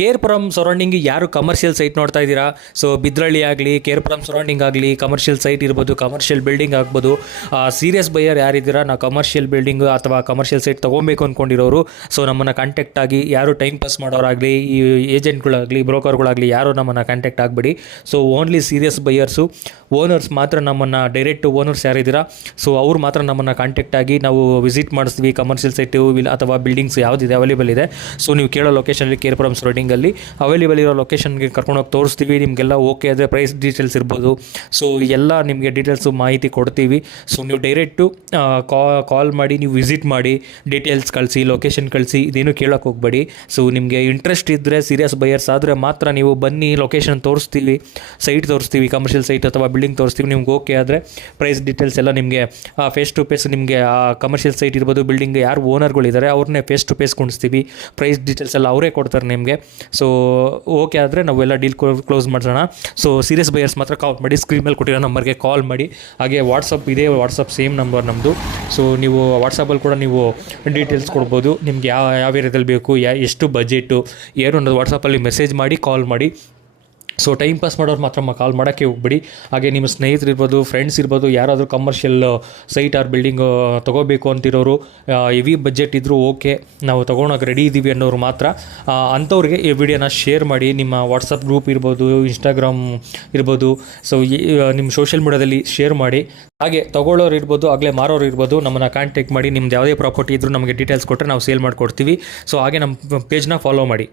Kerpuram surrounding ಯಾರು commercial site ನೋಡ್ತಾ ಇದ್ದೀರಾ? ಸೊ ಬಿದ್ರಳ್ಳಿ ಆಗಲಿ, ಕೇರ್ಪುರಂ ಸರೌಂಡಿಂಗ್ ಆಗಲಿ, ಕಮರ್ಷಿಯಲ್ ಸೈಟ್ ಇರ್ಬೋದು, ಕಮರ್ಷಿಯಲ್ ಬಿಲ್ಡಿಂಗ್ ಆಗ್ಬೋದು. ಸೀರಿಯಸ್ ಬೈಯರ್ ಯಾರಿದ್ದೀರಾ, ನಾವು ಕಮರ್ಷಿಯಲ್ ಬಿಲ್ಡಿಂಗ್ ಅಥವಾ ಕಮರ್ಷಿಯಲ್ ಸೈಟ್ ತೊಗೊಬೇಕು ಅಂದ್ಕೊಂಡಿರೋರು, ಸೊ ನಮ್ಮನ್ನು ಕಾಂಟ್ಯಾಕ್ಟ್ ಆಗಿ. ಯಾರು ಟೈಮ್ ಪಾಸ್ ಮಾಡೋರಾಗಲಿ, ಈ ಏಜೆಂಟ್ಗಳಾಗಲಿ, ಬ್ರೋಕರ್ಗಳಾಗಲಿ ಯಾರು ನಮ್ಮನ್ನು ಕಾಂಟ್ಯಾಕ್ಟ್ ಆಗಬೇಡಿ. So only serious buyers, owners ಮಾತ್ರ ನಮ್ಮನ್ನು, ಡೈರೆಕ್ಟ್ ಓನರ್ಸ್ ಯಾರಿದ್ದೀರಾ ಸೊ ಅವ್ರು ಮಾತ್ರ ನಮ್ಮನ್ನು ಕಾಂಟ್ಯಾಕ್ಟ್ ಆಗಿ ನಾವು ವಿಸಿಟ್ ಮಾಡಿಸ್ತೀವಿ. ಕಮರ್ಷಿಯಲ್ ಸೈಟು ಅಥವಾ ಬಿಲ್ಡಿಂಗ್ಸ್ ಯಾವುದಿದೆ ಅವೈಲೇಬಲ್ ಇದೆ, ಸೊ ನೀವು ಕೇಳೋ ಲೊಕೇಶನಲ್ಲಿ ಕೇರ್ಪುರಂ ಸರೌಂಡಿಂಗಲ್ಲಿ ಅವೈಲೇಬಲ್ ಇರೋ ಲೊಕೇಶನ್ಗೆ ಕರ್ಕೊಂಡೋಗಿ ತೋರಿಸ್ತೀವಿ. ನಿಮಗೆಲ್ಲ ಓಕೆ ಆದರೆ ಪ್ರೈಸ್ ಡೀಟೇಲ್ಸ್ ಇರ್ಬೋದು, ಸೊ ಎಲ್ಲ ನಿಮಗೆ ಡೀಟೇಲ್ಸು ಮಾಹಿತಿ ಕೊಡ್ತೀವಿ. ಸೊ ನೀವು ಡೈರೆಕ್ಟು ಕಾಲ್ ಮಾಡಿ, ನೀವು ವಿಸಿಟ್ ಮಾಡಿ, ಡೀಟೇಲ್ಸ್ ಕಳಿಸಿ, ಲೊಕೇಶನ್ ಕಳಿಸಿ, ಇದೇನು ಕೇಳೋಕ್ಕೆ ಹೋಗಬೇಡಿ. ಸೊ ನಿಮಗೆ ಇಂಟ್ರೆಸ್ಟ್ ಇದ್ದರೆ, ಸೀರಿಯಸ್ ಬೈಯರ್ಸ್ ಆದರೆ ಮಾತ್ರ ನೀವು ಬನ್ನಿ, ಲೊಕೇಶನ್ ತೋರಿಸ್ತೀವಿ, ಸೈಟ್ ತೋರಿಸ್ತೀವಿ, ಕಮರ್ಷಿಯಲ್ ಸೈಟ್ ಅಥವಾ ಬಿಲ್ಡಿಂಗ್ ತೋರಿಸ್ತೀವಿ. ನಿಮ್ಗೆ ಓಕೆ ಆದರೆ ಪ್ರೈಸ್ ಡೀಟೇಲ್ಸ್ ಎಲ್ಲ ನಿಮಗೆ ಫೇಸ್ ಟು ಫೇಸ್, ನಿಮಗೆ ಆ ಕಮರ್ಷಿಯಲ್ ಸೈಟ್ ಇರ್ಬೋದು, ಬಿಲ್ಡಿಂಗ್ ಯಾರು ಓನರ್ಗಳಿದ್ದಾರೆ ಅವ್ರನ್ನೇ ಫೇಸ್ ಟು ಫೇಸ್ ಕುಣಿಸ್ತೀವಿ. ಪ್ರೈಸ್ ಡೀಟೇಲ್ಸ್ ಎಲ್ಲ ಅವರೇ ಕೊಡ್ತಾರೆ ನಿಮಗೆ. ಸೊ ಓಕೆ ಆದರೆ ನಾವೆಲ್ಲ ಡೀಲ್ ಕ್ಲೋಸ್ ಮಾಡೋಣ. ಸೊ ಸೀರಿಯಸ್ ಬೈಯರ್ಸ್ ಮಾತ್ರ ಕಾಲ್ ಮಾಡಿ, ಸ್ಕ್ರೀನ್ ಮೇಲೆ ಕೊಟ್ಟಿರೋ ನಂಬರ್ಗೆ ಕಾಲ್ ಮಾಡಿ. ಹಾಗೆ ವಾಟ್ಸಪ್ ಇದೆ, ವಾಟ್ಸಪ್ ಸೇಮ್ ನಂಬರ್ ನಮ್ಮದು. ಸೊ ನೀವು ವಾಟ್ಸಪ್ಪಲ್ಲಿ ಕೂಡ ನೀವು ಡೀಟೇಲ್ಸ್ ಕೊಡ್ಬೋದು. ನಿಮ್ಗೆ ಯಾವ ಏರಿಯಾದಲ್ಲಿ ಬೇಕು, ಎಷ್ಟು ಬಜೆಟು ಏನು ಅನ್ನೋದು ವಾಟ್ಸಪ್ಪಲ್ಲಿ ಮೆಸೇಜ್ ಮಾಡಿ, ಕಾಲ್ ಮಾಡಿ. ಸೊ ಟೈಮ್ ಪಾಸ್ ಮಾಡೋರು ಮಾತ್ರ ಕಾಲ್ ಮಾಡೋಕ್ಕೆ ಹೋಗ್ಬಿಡಿ. ಹಾಗೆ ನಿಮ್ಮ ಸ್ನೇಹಿತರು ಇರ್ಬೋದು, ಫ್ರೆಂಡ್ಸ್ ಇರ್ಬೋದು, ಯಾರಾದರೂ ಕಮರ್ಷಿಯಲ್ ಸೈಟ್ ಆರ್ ಬಿಲ್ಡಿಂಗ್ ತೊಗೋಬೇಕು ಅಂತಿರೋರು, ಹೆವಿ ಬಜೆಟ್ ಇದ್ದರೂ ಓಕೆ, ನಾವು ತೊಗೊಳಕ್ಕೆ ರೆಡಿ ಇದ್ದೀವಿ ಅನ್ನೋರು ಮಾತ್ರ, ಅಂಥವ್ರಿಗೆ ಈ ವಿಡಿಯೋನ ಶೇರ್ ಮಾಡಿ. ನಿಮ್ಮ ವಾಟ್ಸಪ್ ಗ್ರೂಪ್ ಇರ್ಬೋದು, ಇನ್ಸ್ಟಾಗ್ರಾಮ್ ಇರ್ಬೋದು, ಸೊ ನಿಮ್ಮ ಸೋಷಿಯಲ್ ಮೀಡಿಯಾದಲ್ಲಿ ಶೇರ್ ಮಾಡಿ. ಹಾಗೆ ತೊಗೊಳ್ಳೋರು ಇರ್ಬೋದು, ಆಗಲೇ ಮಾರೋರು ಇರ್ಬೋದು, ನಮ್ಮನ್ನು ಕಾಂಟ್ಯಾಕ್ಟ್ ಮಾಡಿ. ನಿಮ್ದು ಯಾವುದೇ ಪ್ರಾಪರ್ಟಿ ಇದ್ದರೂ ನಮಗೆ ಡೀಟೇಲ್ಸ್ ಕೊಟ್ಟರೆ ನಾವು ಸೇಲ್ ಮಾಡಿಕೊಡ್ತೀವಿ. ಸೊ ಹಾಗೆ ನಮ್ಮ ಪೇಜ್ನ ಫಾಲೋ ಮಾಡಿ.